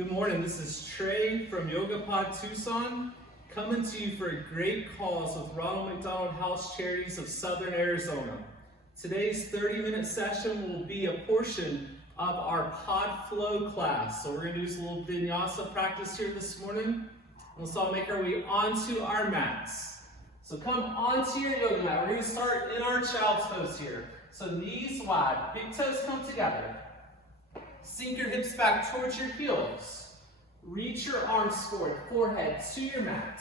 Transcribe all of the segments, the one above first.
Good morning, this is Trey from Yoga Pod Tucson, coming to you for a great cause with Ronald McDonald House Charities of Southern Arizona. Today's 30-minute session will be a portion of our podFLOW class. So we're going to do a little vinyasa practice here this morning. Let's all make our way onto our mats. So come onto your yoga mat. We're going to start in our child's pose here. So knees wide, big toes come together. Sink your hips back towards your heels. Reach your arms forward, forehead to your mat.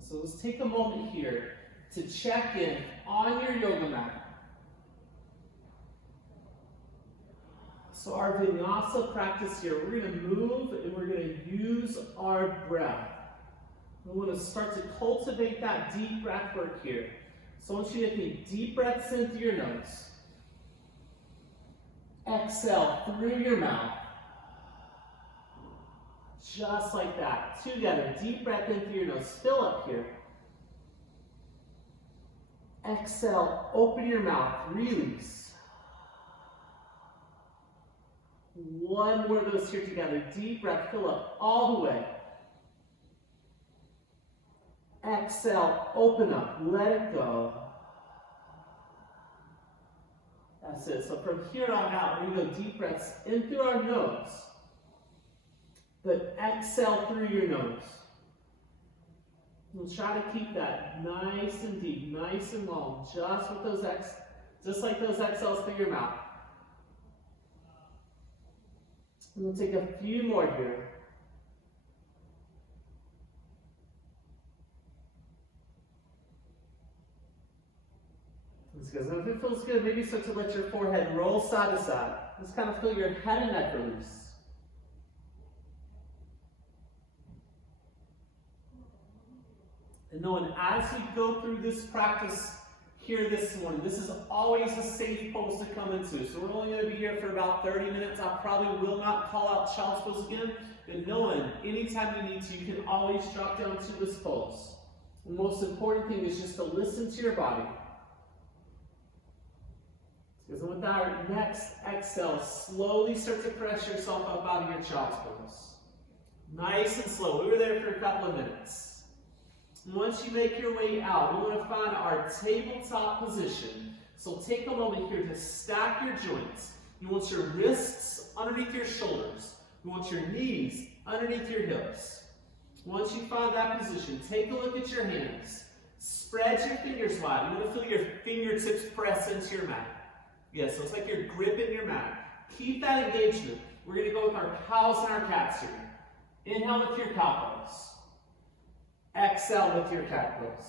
So let's take a moment here to check in on your yoga mat. So our vinyasa practice here, we're going to move and we're going to use our breath. We want to start to cultivate that deep breath work here. So I want you to take deep breaths in through your nose. Exhale through your mouth. Just like that. Together, deep breath in through your nose. Fill up here. Exhale, open your mouth, release. One more of those here together. Deep breath, fill up all the way. Exhale, open up, let it go. That's it. So from here on out, we're going to go deep breaths in through our nose, but exhale through your nose. We'll try to keep that nice and deep, nice and long, just like those exhales through your mouth. We'll take a few more here. Because if it feels good, maybe start to let your forehead roll side to side. Just kind of feel your head and neck release. And knowing as we go through this practice here this morning, this is always a safe pose to come into. So we're only going to be here for about 30 minutes. I probably will not call out child's pose again. But knowing anytime you need to, you can always drop down to this pose. The most important thing is just to listen to your body. Because with our next exhale, slowly start to press yourself up out of your child's pose. Nice and slow. We were there for a couple of minutes. Once you make your way out, we want to find our tabletop position. So take a moment here to stack your joints. You want your wrists underneath your shoulders. You want your knees underneath your hips. Once you find that position, take a look at your hands. Spread your fingers wide. You want to feel your fingertips press into your mat. Yes, so it's like you're gripping your mat. Keep that engagement. We're going to go with our cows and our cats here. Inhale with your cow pose. Exhale with your cat pose.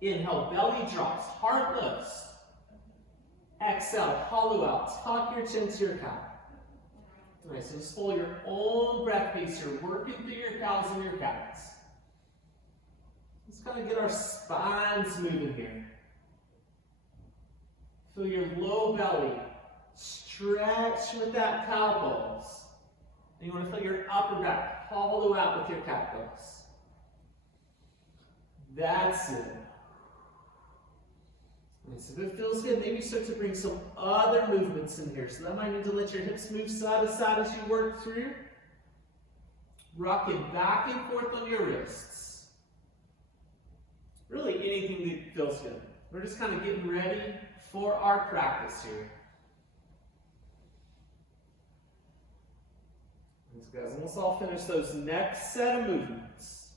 Inhale, belly drops, heart lifts. Exhale, hollow out. Tuck your chin to your cow. Nice, so just follow your own breath pace here. Working through your cows and your cats. Let's kind of get our spines moving here. Feel your low belly stretch with that cow pose. And you want to feel your upper back hollow out with your cat pose. That's it. And so if it feels good, maybe start to bring some other movements in here. So that might mean to let your hips move side to side as you work through. Rocking back and forth on your wrists. Really anything that feels good. We're just kind of getting ready for our practice here. Guys, and let's all finish those next set of movements.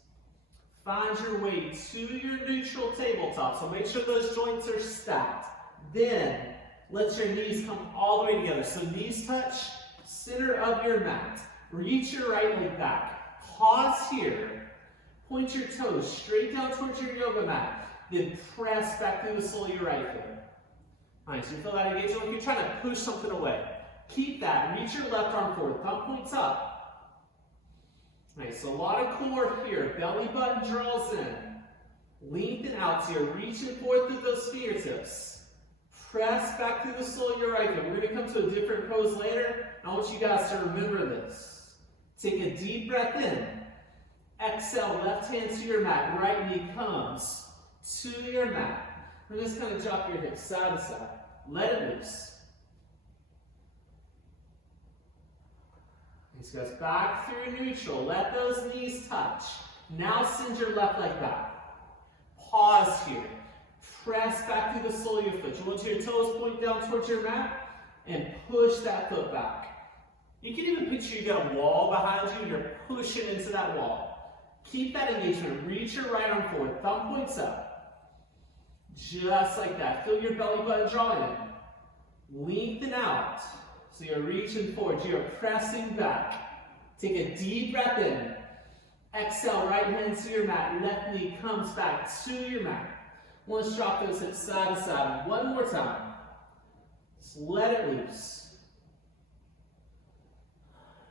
Find your way to your neutral tabletop. So make sure those joints are stacked. Then let your knees come all the way together. So knees touch, center of your mat. Reach your right leg back. Pause here. Point your toes straight down towards your yoga mat. Then press back through the sole of your right foot. Nice, you feel that engagement like you're trying to push something away. Keep that. Reach your left arm forward. Thumb points up. Nice, a lot of core here. Belly button draws in. Lengthen out here. Reaching forward through those fingertips. Press back through the sole of your right foot. We're going to come to a different pose later. I want you guys to remember this. Take a deep breath in. Exhale, left hand to your mat. Right knee comes to your mat. And just kind of drop your hips side to side. Let it loose. Nice, guys. Back through neutral. Let those knees touch. Now send your left leg back. Pause here. Press back through the sole of your foot. You want your toes point down towards your mat and push that foot back. You can even picture you got a wall behind you and you're pushing into that wall. Keep that engagement. Reach your right arm forward. Thumb points up. Just like that. Feel your belly button draw in. Lengthen out. So you're reaching forward. You're pressing back. Take a deep breath in. Exhale, right hand to your mat. Left knee comes back to your mat. Let's drop those hips side to side. One more time. Just let it loose.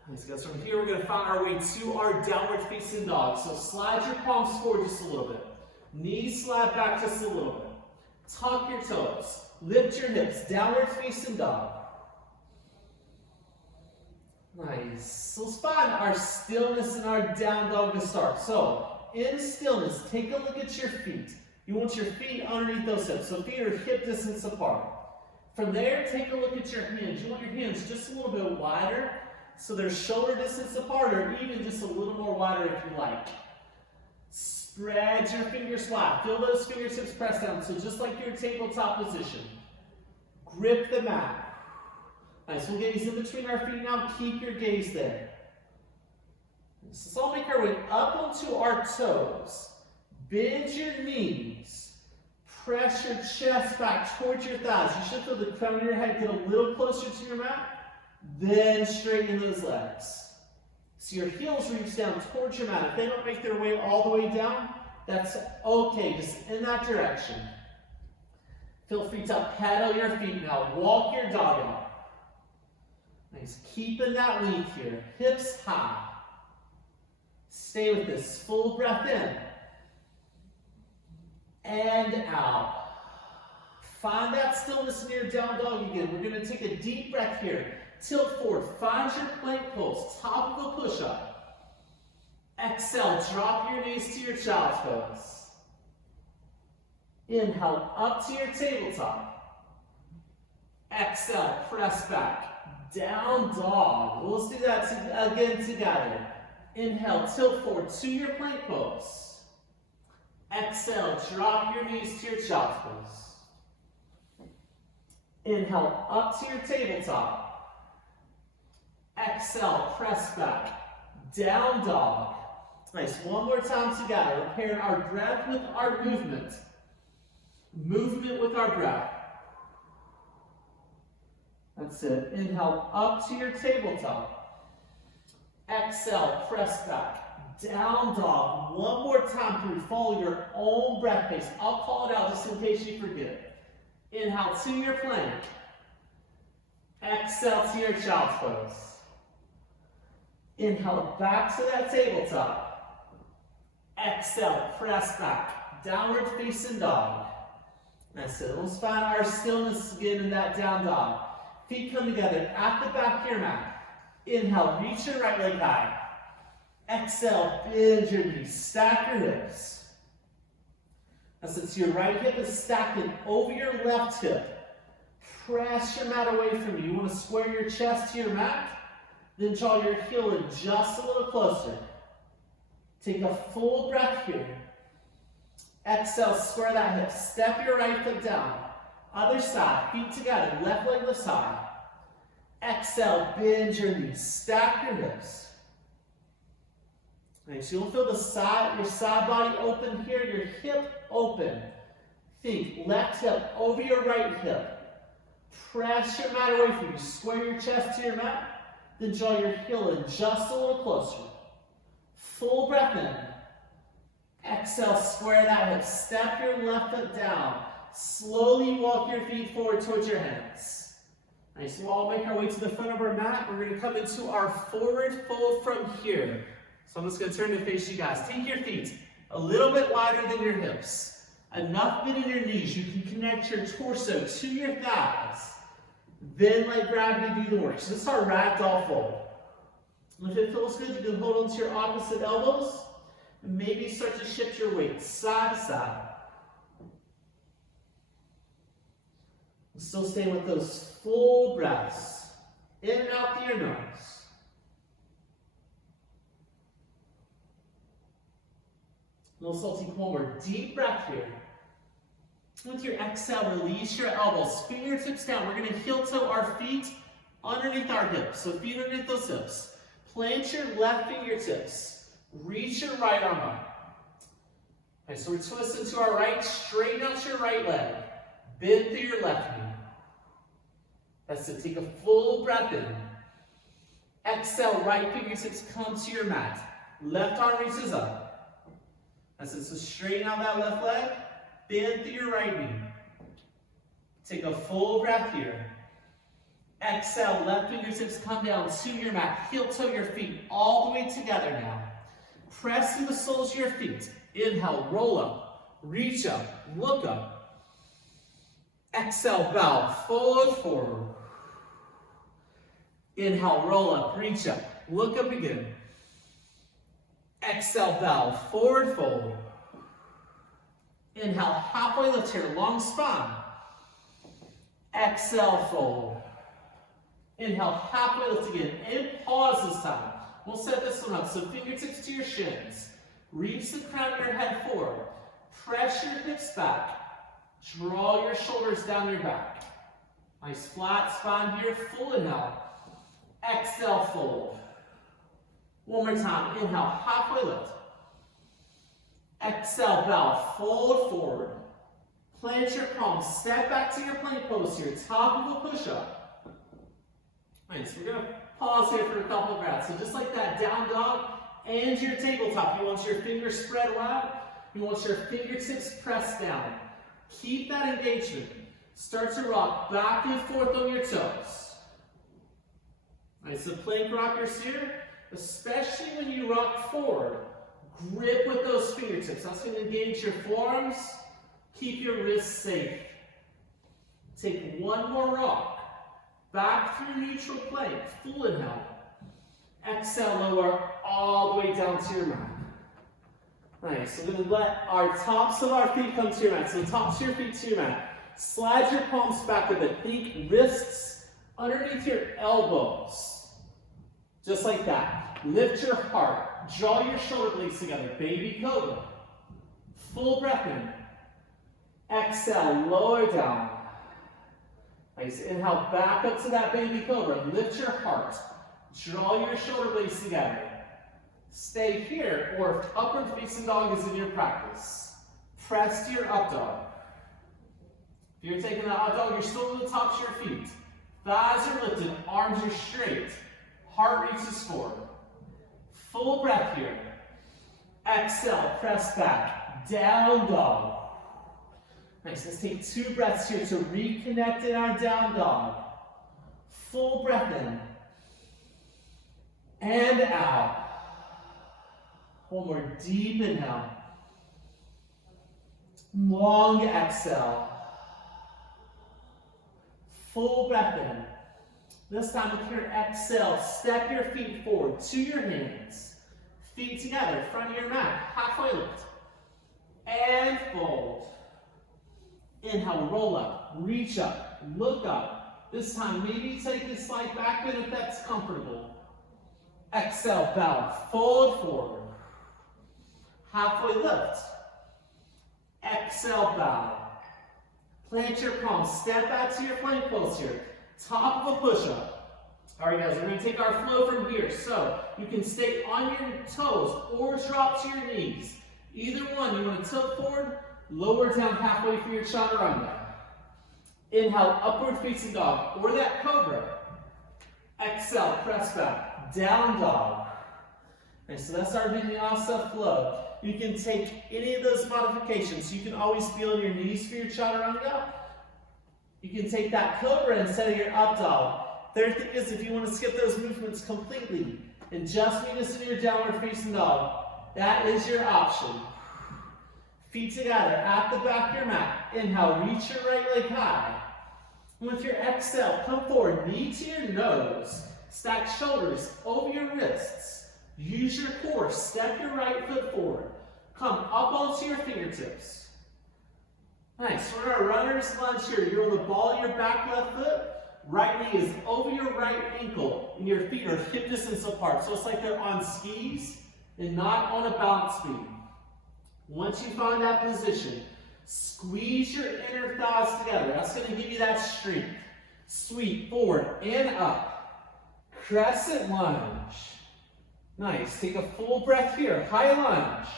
Nice, guys. From here, we're going to find our way to our downward facing dog. So slide your palms forward just a little bit. Knees slide back just a little bit. Tuck your toes. Lift your hips. Downward facing dog. Nice. So let's find our stillness and our down dog to start. So in stillness, take a look at your feet. You want your feet underneath those hips. So feet are hip distance apart. From there, take a look at your hands. You want your hands just a little bit wider, so they're shoulder distance apart, or even just a little more wider if you like. Spread your fingers wide. Feel those fingertips press down. So just like your tabletop position. Grip the mat. Nice. We'll gaze in between our feet now. Keep your gaze there. So let's all make our way up onto our toes. Bend your knees. Press your chest back towards your thighs. You should feel the crown of your head get a little closer to your mat. Then straighten those legs. So your heels reach down towards your mat. If they don't make their way all the way down, that's okay. Just in that direction. Feel free to pedal your feet now. Walk your dog out. Nice. Keeping that length here. Hips high. Stay with this. Full breath in. And out. Find that stillness in your down dog again. We're going to take a deep breath here. Tilt forward. Find your plank pose. Top of a push-up. Exhale. Drop your knees to your child's pose. Inhale. Up to your tabletop. Exhale. Press back. Down dog. Let's do that again together. Inhale. Tilt forward to your plank pose. Exhale, drop your knees to your child's pose. Inhale, up to your tabletop. Exhale, press back. Down dog. Nice. One more time together. We're pairing our breath with our movement. Movement with our breath. That's it. Inhale, up to your tabletop. Exhale, press back. Down dog. One more time through. Follow your own breath pace. I'll call it out just in case you forget. Inhale to your plank. Exhale to your child's pose. Inhale back to that tabletop. Exhale, press back. Downward facing dog. That's it. Let's find our stillness again in that down dog. Feet come together at the back of your mat. Inhale, reach your right leg high. Exhale, bend your knees, stack your hips. That's it. So your right hip is stacking over your left hip. Press your mat away from you. You want to square your chest to your mat, then draw your heel in just a little closer. Take a full breath here. Exhale, square that hip. Step your right foot down. Other side, feet together, left leg lifts high. Exhale, bend your knees, stack your hips. Nice. You'll feel your side body open here, your hip open. Think left hip over your right hip. Press your mat away from you. Square your chest to your mat. Then draw your heel in just a little closer. Full breath in. Exhale, square that hip. Step your left foot down. Slowly walk your feet forward towards your hands. Nice. We'll all make our way to the front of our mat. We're going to come into our forward fold from here. So I'm just going to turn to face you guys. Take your feet a little bit wider than your hips. Enough bend in your knees. You can connect your torso to your thighs. Then let gravity do the work. So this is our ragdoll fold. And if it feels good, you can hold onto your opposite elbows. And maybe start to shift your weight side to side. Still staying with those full breaths. In and out through your nose. We'll still take one more deep breath here. With your exhale, release your elbows, fingertips down. We're going to heel toe our feet underneath our hips. So feet underneath those hips. Plant your left fingertips. Reach your right arm up. Okay, so we're twisting to our right. Straighten out your right leg. Bend through your left knee. That's it. Take a full breath in. Exhale, right fingertips come to your mat. Left arm reaches up. That's it. So straighten out that left leg. Bend through your right knee. Take a full breath here. Exhale, left fingertips come down to your mat. Heel toe your feet all the way together now. Press through the soles of your feet. Inhale, roll up. Reach up. Look up. Exhale, bow. Fold forward. Inhale, roll up. Reach up. Look up again. Exhale, bow. Forward fold. Inhale, halfway lift here, long spine. Exhale, fold. Inhale, halfway lift again, and pause this time. We'll set this one up, so fingertips to your shins. Reach the crown of your head forward. Press your hips back. Draw your shoulders down your back. Nice flat spine here, full inhale. Exhale, fold. One more time, inhale, halfway lift. Exhale, bow, fold forward. Plant your palms, step back to your plank pose here, top of a push-up. Nice, we're going to pause here for a couple of breaths. So just like that, down dog and your tabletop. You want your fingers spread wide. You want your fingertips pressed down. Keep that engagement. Start to rock back and forth on your toes. Nice, so plank rockers here, especially when you rock forward. Grip with those fingertips. That's going to engage your forearms. Keep your wrists safe. Take one more rock. Back through neutral plank. Full inhale. Exhale, lower all the way down to your mat. Nice. We're going to let our tops of our feet come to your mat. So tops of your feet to your mat. Slide your palms back a bit. Think wrists underneath your elbows. Just like that. Lift your heart. Draw your shoulder blades together. Baby cobra. Full breath in. Exhale, lower down. Nice. Inhale, back up to that baby cobra. Lift your heart. Draw your shoulder blades together. Stay here, or if upward facing dog is in your practice, press to your up dog. If you're taking that up dog, you're still to the tops of your feet. Thighs are lifted, arms are straight. Heart reaches forward. Full breath here. Exhale, press back. Down dog. Nice, let's take 2 breaths here to reconnect in our down dog. Full breath in. And out. One more deep inhale. Long exhale. Full breath in. This time with your exhale, step your feet forward to your hands. Feet together, front of your mat, halfway lift. And fold. Inhale, roll up, reach up, look up. This time, maybe take a slight back bend if that's comfortable. Exhale, bow, fold forward. Halfway lift. Exhale, bow. Plant your palms, step back to your plank pose here. Top of a push-up. All right, guys, we're going to take our flow from here. So you can stay on your toes or drop to your knees. Either one, you want to tilt forward, lower down halfway for your chaturanga. Inhale, upward facing dog, or that cobra. Exhale, press back, down dog. And so that's our vinyasa flow. You can take any of those modifications. You can always be on your knees for your chaturanga. You can take that cobra instead of your up dog. Third thing is, if you want to skip those movements completely and just meet us in your downward facing dog, that is your option. Feet together at the back of your mat. Inhale, reach your right leg high. And with your exhale, come forward, knee to your nose. Stack shoulders over your wrists. Use your core, step your right foot forward. Come up onto your fingertips. Nice. We're in our runner's lunge here. You're on the ball of your back left foot. Right knee is over your right ankle, and your feet are hip distance apart. So it's like they're on skis and not on a balance beam. Once you find that position, squeeze your inner thighs together. That's going to give you that strength. Sweep forward and up. Crescent lunge. Nice. Take a full breath here. High lunge.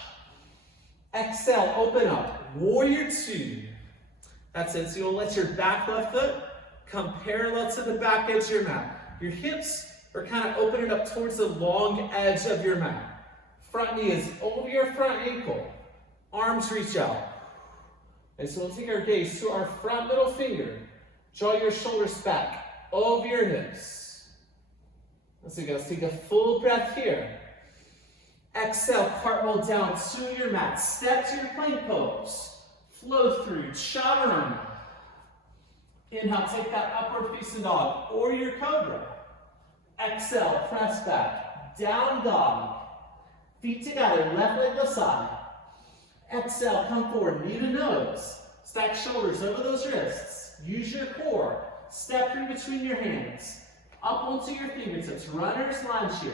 Exhale, open up. Warrior two. That's it. So you'll let your back left foot come parallel to the back edge of your mat. Your hips are kind of opening up towards the long edge of your mat. Front knee is over your front ankle. Arms reach out. And so we'll take our gaze to our front middle finger. Draw your shoulders back over your hips. Let's go. Let's take a full breath here. Exhale, cartwheel down to your mat. Step to your plank pose. Flow through, chaturanga. Inhale, take that upward facing dog or your cobra. Exhale, press back, down dog. Feet together, left leg to side. Exhale, come forward, knee to nose. Stack shoulders over those wrists. Use your core. Step through between your hands. Up onto your fingertips. Runner's lunge here.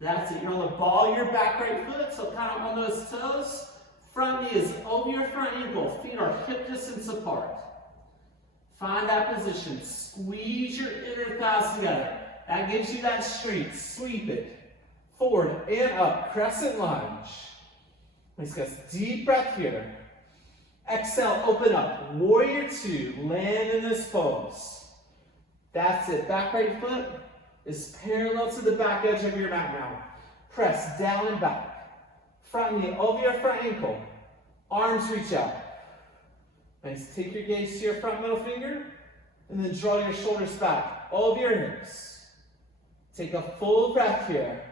That's it. You're on the ball of your back right foot, so kind of on those toes. Front knee is over your front ankle. Feet are hip distance apart. Find that position. Squeeze your inner thighs together. That gives you that strength. Sweep it. Forward and up. Crescent lunge. Nice, guys. Deep breath here. Exhale, open up. Warrior two. Land in this pose. That's it. Back right foot is parallel to the back edge of your mat now. Press down and back. Front knee over your front ankle. Arms reach out. Nice. Take your gaze to your front middle finger and then draw your shoulders back over your hips. Take a full breath here.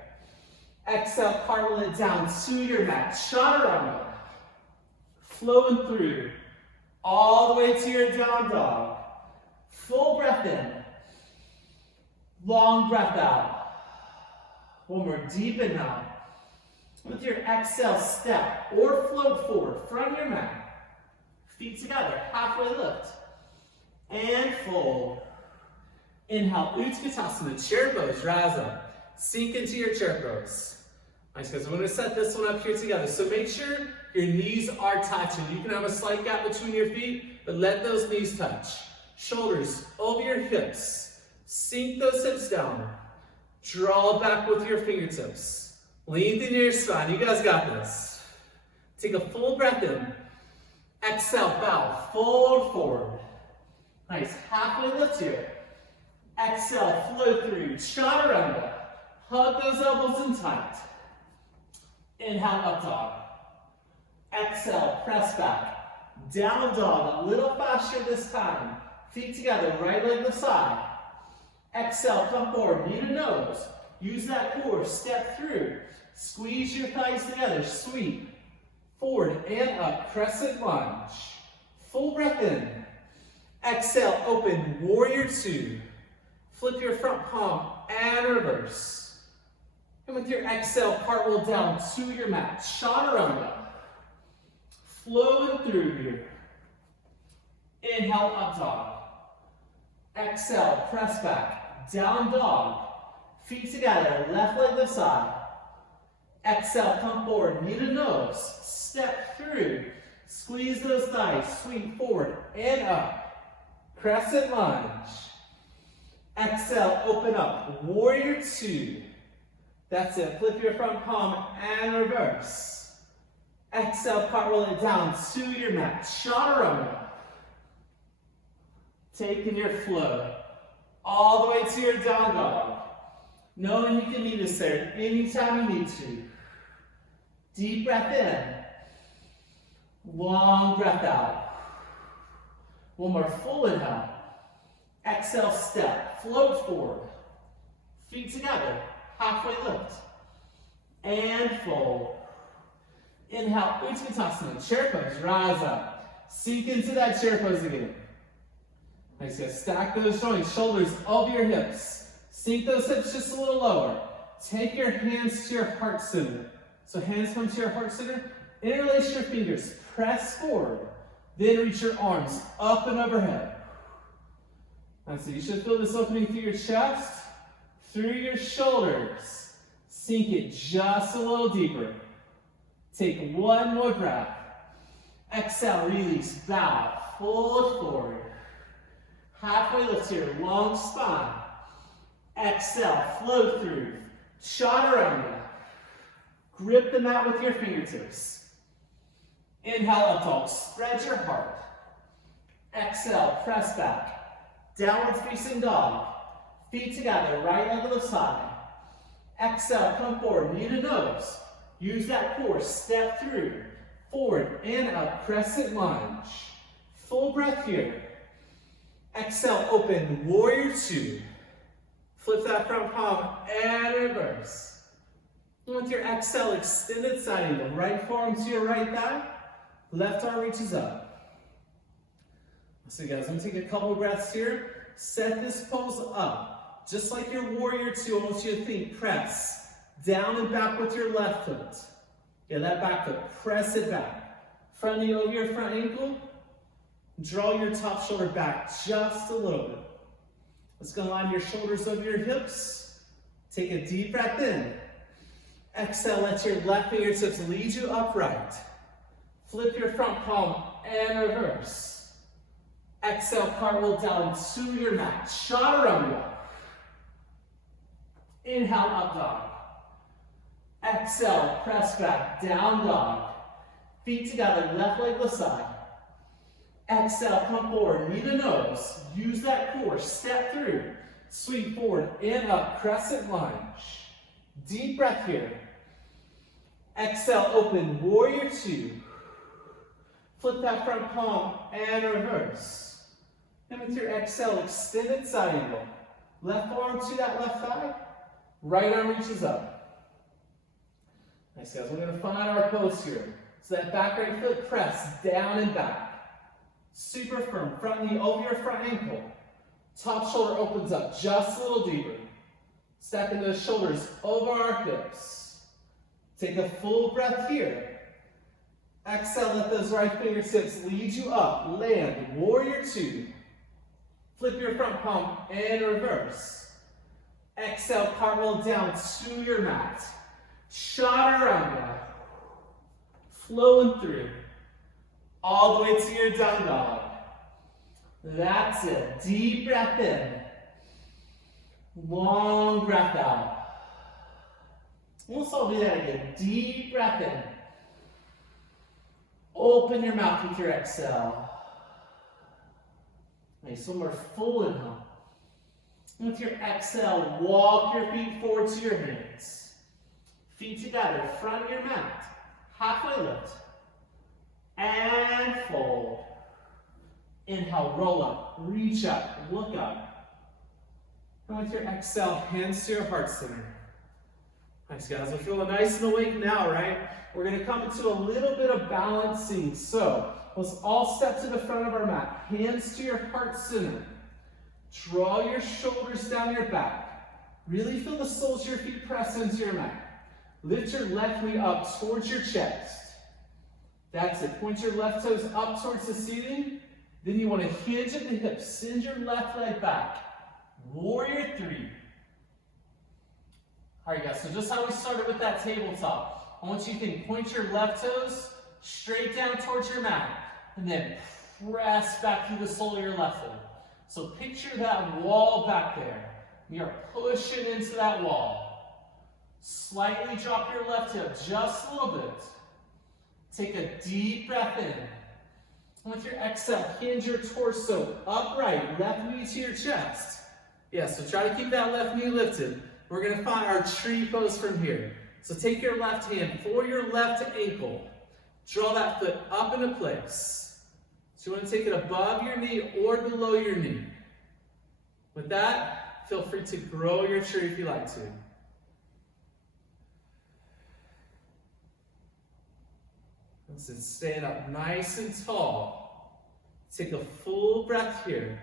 Exhale, cartwheel it down to your mat. Chaturanga. Flowing through all the way to your down dog. Full breath in. Long breath out. One more deep inhale. With your exhale, step or float forward from your mat. Feet together, halfway lift. And fold. Inhale, Utkatasana, chair pose, rise up. Sink into your chair pose. Nice, guys. I'm going to set this one up here together. So make sure your knees are touching. You can have a slight gap between your feet, but let those knees touch. Shoulders over your hips. Sink those hips down. Draw back with your fingertips. Lengthen your spine. You guys got this. Take a full breath in. Exhale, bow. Fold forward. Nice. Halfway lift here. Exhale, flow through. Chaturanga. Hug those elbows in tight. Inhale, up dog. Exhale, press back. Down dog. A little faster this time. Feet together, right leg to side. Exhale, come forward, knee to nose. Use that core, step through. Squeeze your thighs together, sweep. Forward and up, crescent lunge. Full breath in. Exhale, open, warrior two. Flip your front palm and reverse. And with your exhale, cartwheel down to your mat. Chaturanga. Flowing through here. Inhale, up dog. Exhale, press back. Down dog. Feet together, left leg to side. Exhale, come forward, knee to nose. Step through. Squeeze those thighs, sweep forward and up. Crescent lunge. Exhale, open up. Warrior two. That's it. Flip your front palm and reverse. Exhale, cartwheel it down to your mat. Chaturanga. Taking your flow all the way to your down dog. Knowing you can meet us there anytime you need to. Deep breath in. Long breath out. One more full inhale. Exhale, step. Float forward. Feet together. Halfway lift. And fold. Inhale, Utkatasana, chair pose. Rise up. Sink into that chair pose again. Nice, guys. Stack those joints, shoulders over your hips. Sink those hips just a little lower. Take your hands to your heart center. So hands come to your heart center. Interlace your fingers. Press forward. Then reach your arms up and overhead. That's it. You should feel this opening through your chest, through your shoulders. Sink it just a little deeper. Take one more breath. Exhale, release, bow, fold forward. Halfway lift here, long spine. Exhale, float through, chaturanga. Grip the mat with your fingertips. Inhale, up dog, spread your heart. Exhale, press back. Downward facing dog. Feet together, right leg to the side. Exhale, come forward, knee to nose. Use that core, step through. Forward and up, crescent lunge. Full breath here. Exhale, open, warrior two. Flip that front palm and reverse. And with your exhale, extended side angle. Right forearm to your right thigh. Left arm reaches up. So guys, I'm gonna take a couple breaths here. Set this pose up. Just like your warrior two, I want you to think press. Down and back with your left foot. Yeah, that back foot, press it back. Front knee over your front ankle. Draw your top shoulder back just a little bit. Let's go line your shoulders over your hips. Take a deep breath in. Exhale, let your left fingertips lead you upright. Flip your front palm and reverse. Exhale, cartwheel down to your mat. Chaturanga. Inhale, up dog. Exhale, press back, down dog. Feet together, left leg to the side. Exhale, come forward, knee to nose. Use that core, step through. Sweep forward and up, crescent lunge. Deep breath here. Exhale, open, warrior two. Flip that front palm and reverse. And with your exhale, extended side angle. Left arm to that left thigh. Right arm reaches up. Nice guys, we're gonna find our pose here. So that back right foot press down and back. Super firm, front knee over your front ankle. Top shoulder opens up just a little deeper. Stacking those shoulders over our hips. Take a full breath here. Exhale, let those right fingertips lead you up. Land, warrior two. Flip your front palm and reverse. Exhale, cartwheel down to your mat. Chaturanga. Flowing through. All the way to your down dog. That's it. Deep breath in. Long breath out. Let's all do that again. Deep breath in. Open your mouth with your exhale. Nice, one more full inhale. With your exhale, walk your feet forward to your hands. Feet together, front of your mat. Halfway lift. And fold. Inhale, roll up, reach up, look up. And with your exhale, hands to your heart center. Nice guys, we're feeling nice and awake now, right? We're gonna come into a little bit of balancing. So let's all step to the front of our mat. Hands to your heart center. Draw your shoulders down your back. Really feel the soles of your feet press into your mat. Lift your left knee up towards your chest. That's it. Point your left toes up towards the ceiling. Then you want to hinge at the hips. Send your left leg back. Warrior three. All right, guys. So just how we started with that tabletop. I want you to point your left toes straight down towards your mat. And then press back through the sole of your left foot. So picture that wall back there. You're pushing into that wall. Slightly drop your left hip just a little bit. Take a deep breath in. And with your exhale, hinge your torso upright, left knee to your chest. Yeah, so try to keep that left knee lifted. We're gonna find our tree pose from here. So take your left hand for your left ankle. Draw that foot up into place. So you wanna take it above your knee or below your knee. With that, feel free to grow your tree if you like to. And stand up nice and tall. Take a full breath here.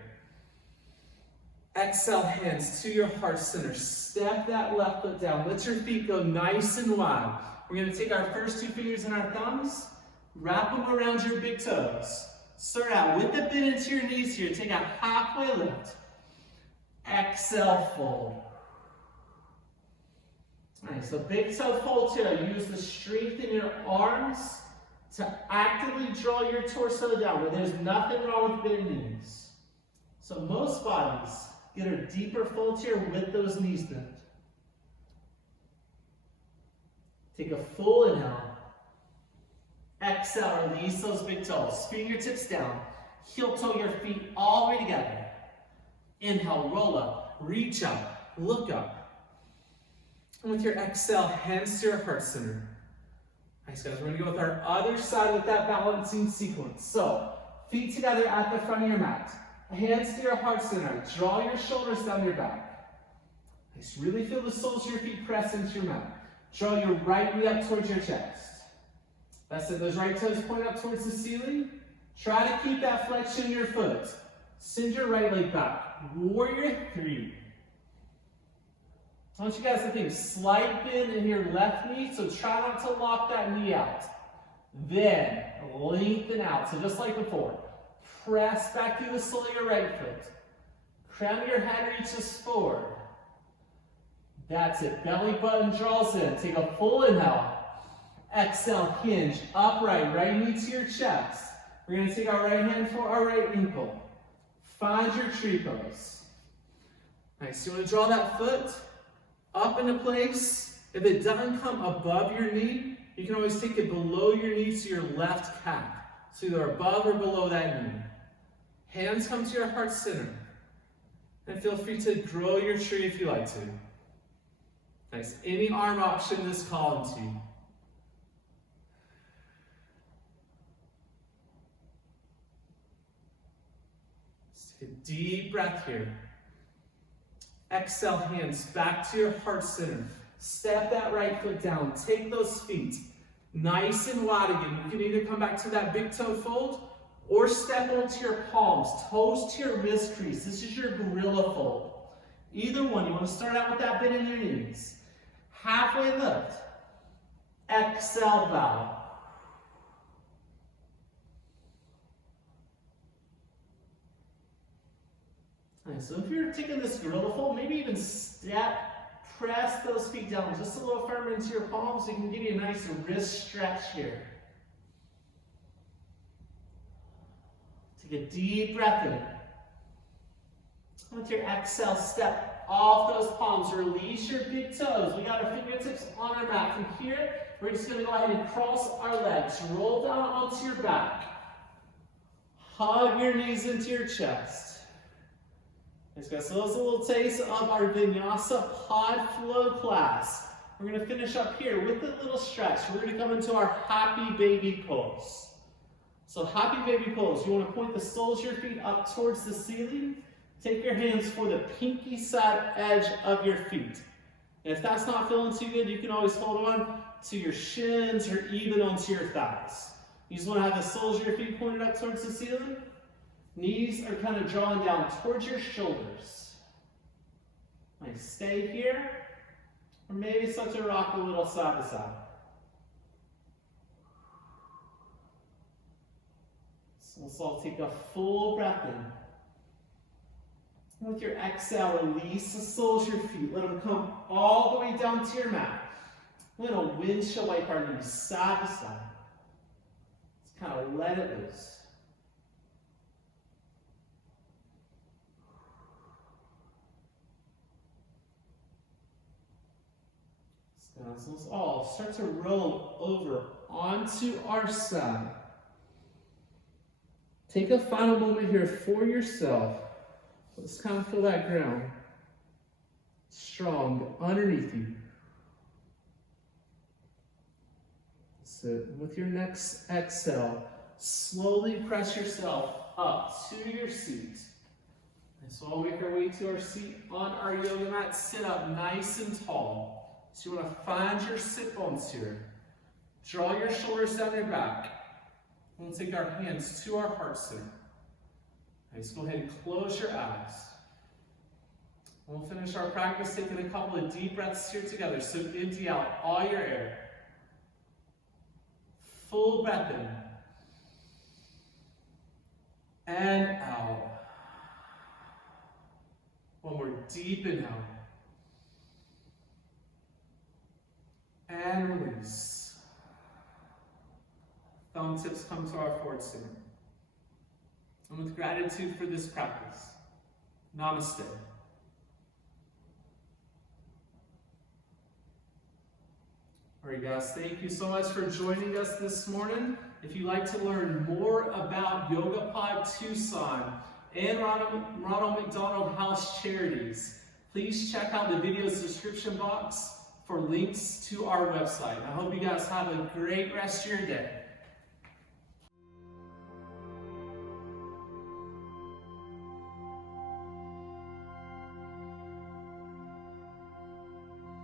Exhale, hands to your heart center. Step that left foot down. Let your feet go nice and wide. We're going to take our first two fingers and our thumbs, wrap them around your big toes. Start out with the bend into your knees here. Take a halfway lift. Exhale, fold. Nice, so big toe fold here. Use the strength in your arms to actively draw your torso down, where there's nothing wrong with bending knees. So most bodies get a deeper fold here with those knees bent. Take a full inhale. Exhale, release those big toes. Fingertips down. Heel toe your feet all the way together. Inhale, roll up, reach up, look up. And with your exhale, hands to your heart center. Nice, guys. We're going to go with our other side with that balancing sequence. So, feet together at the front of your mat. Hands to your heart center. Draw your shoulders down your back. Nice. Really feel the soles of your feet press into your mat. Draw your right knee up towards your chest. That's it. Those right toes point up towards the ceiling. Try to keep that flexion in your foot. Send your right leg back. Warrior 3. I want you guys to think slight bend in your left knee, so try not to lock that knee out. Then lengthen out. So just like before, press back through the sole of your right foot. Crown of your head reaches forward. That's it. Belly button draws in. Take a full inhale. Exhale, hinge, upright, right knee to your chest. We're going to take our right hand for our right ankle. Find your tree pose. Nice. You want to draw that foot up into place. If it doesn't come above your knee, you can always take it below your knee to your left calf. So either above or below that knee. Hands come to your heart center. And feel free to grow your tree if you like to. Nice. Any arm option is calling to you. Take a deep breath here. Exhale, hands back to your heart center. Step that right foot down. Take those feet nice and wide again. You can either come back to that big toe fold or step onto your palms, toes to your wrist crease. This is your gorilla fold. Either one. You want to start out with that bend in your knees. Halfway lift. Exhale, bow. So if you're taking this gorilla fold, maybe even press those feet down just a little firmer into your palms so you can give you a nice wrist stretch here. Take a deep breath in. With your exhale, step off those palms. Release your big toes. We got our fingertips on our mat. From here, we're just going to go ahead and cross our legs. Roll down onto your back. Hug your knees into your chest. So that's a little taste of our Vinyasa podFLOW class. We're going to finish up here with a little stretch. We're going to come into our happy baby pose. So happy baby pose, you want to point the soles of your feet up towards the ceiling. Take your hands for the pinky side edge of your feet. And if that's not feeling too good, you can always hold on to your shins or even onto your thighs. You just want to have the soles of your feet pointed up towards the ceiling. Knees are kind of drawing down towards your shoulders. Nice. Stay here, or maybe start to rock a little side to side. So let's all take a full breath in. With your exhale, release the soles of your feet. Let them come all the way down to your mat. We're going to windshield wipe our knees side to side. Just kind of let it loose. So let's all start to roll over onto our side. Take a final moment here for yourself. Let's kind of feel that ground strong underneath you. So with your next exhale, slowly press yourself up to your seat. And so I'll make our way to our seat on our yoga mat. Sit up nice and tall. So you want to find your sit bones here. Draw your shoulders down your back. We'll take our hands to our heart center. Nice. Go ahead and close your eyes. We'll finish our practice taking a couple of deep breaths here together. So empty out all your air. Full breath in. and out. One more deep inhale. And release. Thumb tips come to our forward center. And with gratitude for this practice, namaste. All right, guys, thank you so much for joining us this morning. If you'd like to learn more about Yoga Pod Tucson and Ronald McDonald House Charities, please check out the video's description box for links to our website. I hope you guys have a great rest of your day.